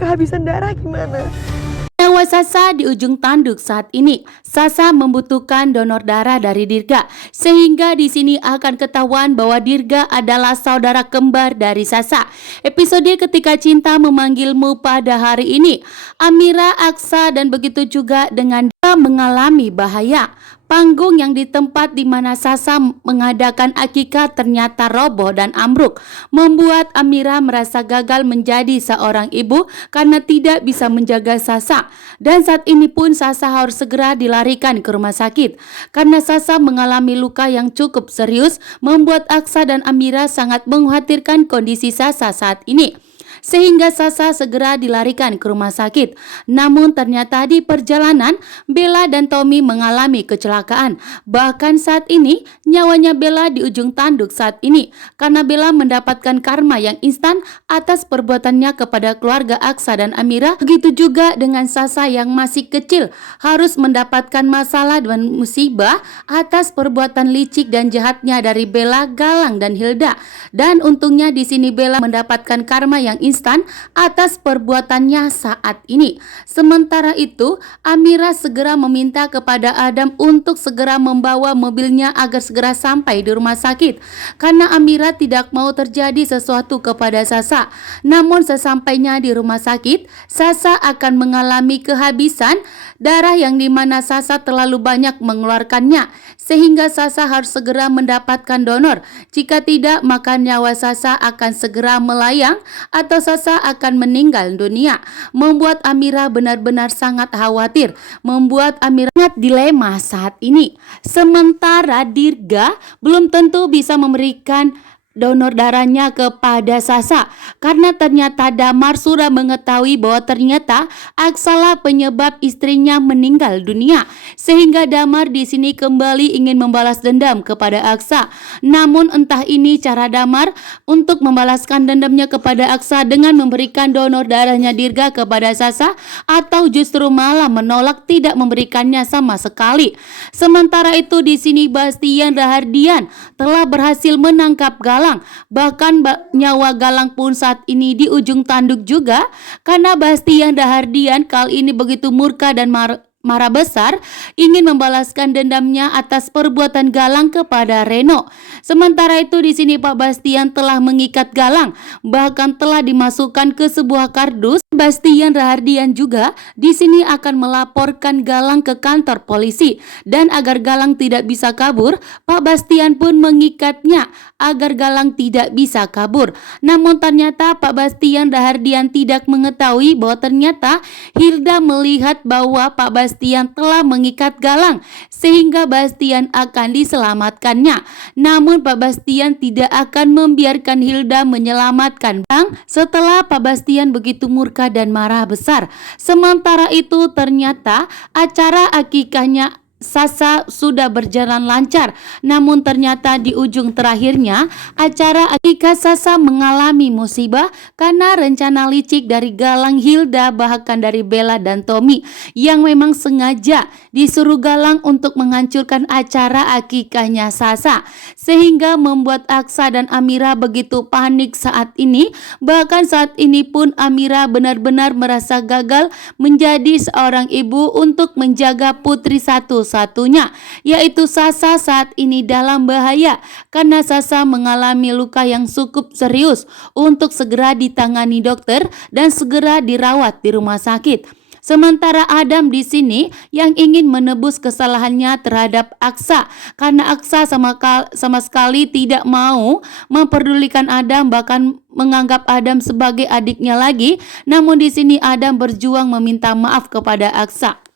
kehabisan darah gimana? Nyawa Sasa di ujung tanduk saat ini. Sasa membutuhkan donor darah dari Dirga, sehingga di sini akan ketahuan bahwa Dirga adalah saudara kembar dari Sasa. Episode Ketika Cinta Memanggilmu pada hari ini, Amira, Aksa, dan begitu juga dengan dia mengalami bahaya. Panggung yang di tempat di mana Sasa mengadakan akikah ternyata roboh dan ambruk, membuat Amira merasa gagal menjadi seorang ibu karena tidak bisa menjaga Sasa. Dan saat ini pun Sasa harus segera dilarikan ke rumah sakit karena Sasa mengalami luka yang cukup serius, membuat Aksa dan Amira sangat mengkhawatirkan kondisi Sasa saat ini. Sehingga Sasa segera dilarikan ke rumah sakit. Namun ternyata di perjalanan Bella dan Tommy mengalami kecelakaan. Bahkan saat ini nyawanya Bella di ujung tanduk saat ini karena Bella mendapatkan karma yang instan atas perbuatannya kepada keluarga Aksa dan Amira. Begitu juga dengan Sasa yang masih kecil harus mendapatkan masalah dan musibah atas perbuatan licik dan jahatnya dari Bella, Galang, dan Hilda. Dan untungnya di sini Bella mendapatkan karma yang instan atas perbuatannya saat ini. Sementara itu, Amira segera meminta kepada Adam untuk segera membawa mobilnya agar segera sampai di rumah sakit karena Amira tidak mau terjadi sesuatu kepada Sasa. Namun sesampainya di rumah sakit, Sasa akan mengalami kehabisan darah yang dimana Sasa terlalu banyak mengeluarkannya, sehingga Sasa harus segera mendapatkan donor. Jika tidak, maka nyawa Sasa akan segera melayang atau Sasa akan meninggal dunia, membuat Amira benar-benar sangat khawatir, membuat Amira sangat dilema saat ini. Sementara Dirga belum tentu bisa memberikan donor darahnya kepada Sasa karena ternyata Damar sudah mengetahui bahwa ternyata Aksalah penyebab istrinya meninggal dunia, sehingga Damar di sini kembali ingin membalas dendam kepada Aksa. Namun entah ini cara Damar untuk membalaskan dendamnya kepada Aksa dengan memberikan donor darahnya Dirga kepada Sasa atau justru malah menolak tidak memberikannya sama sekali. Sementara itu di sini Bastian Rahardian telah berhasil menangkap Galang. Bahkan nyawa Galang pun saat ini di ujung tanduk juga karena Bastian Rahardian kali ini begitu murka dan marah besar ingin membalaskan dendamnya atas perbuatan Galang kepada Reno. Sementara itu di sini Pak Bastian telah mengikat Galang, bahkan telah dimasukkan ke sebuah kardus. Bastian Rahardian juga di sini akan melaporkan Galang ke kantor polisi, dan agar Galang tidak bisa kabur, Pak Bastian pun mengikatnya agar Galang tidak bisa kabur. Namun ternyata Pak Bastian Rahardian tidak mengetahui bahwa ternyata Hilda melihat bahwa Pak Bastian telah mengikat Galang sehingga Bastian akan diselamatkannya. Namun Pak Bastian tidak akan membiarkan Hilda menyelamatkan Galang setelah Pak Bastian begitu murka dan marah besar. Sementara itu ternyata acara akikahnya Sasa sudah berjalan lancar, namun ternyata di ujung terakhirnya acara akikah Sasa mengalami musibah karena rencana licik dari Galang, Hilda, bahkan dari Bella dan Tommy yang memang sengaja disuruh Galang untuk menghancurkan acara akikahnya Sasa, sehingga membuat Aksa dan Amira begitu panik saat ini. Bahkan saat ini pun Amira benar-benar merasa gagal menjadi seorang ibu untuk menjaga putri satu-satunya, yaitu Sasa saat ini dalam bahaya karena Sasa mengalami luka yang cukup serius untuk segera ditangani dokter dan segera dirawat di rumah sakit. Sementara Adam di sini yang ingin menebus kesalahannya terhadap Aksa karena Aksa sama sekali tidak mau memperdulikan Adam, bahkan menganggap Adam sebagai adiknya lagi. Namun di sini Adam berjuang meminta maaf kepada Aksa.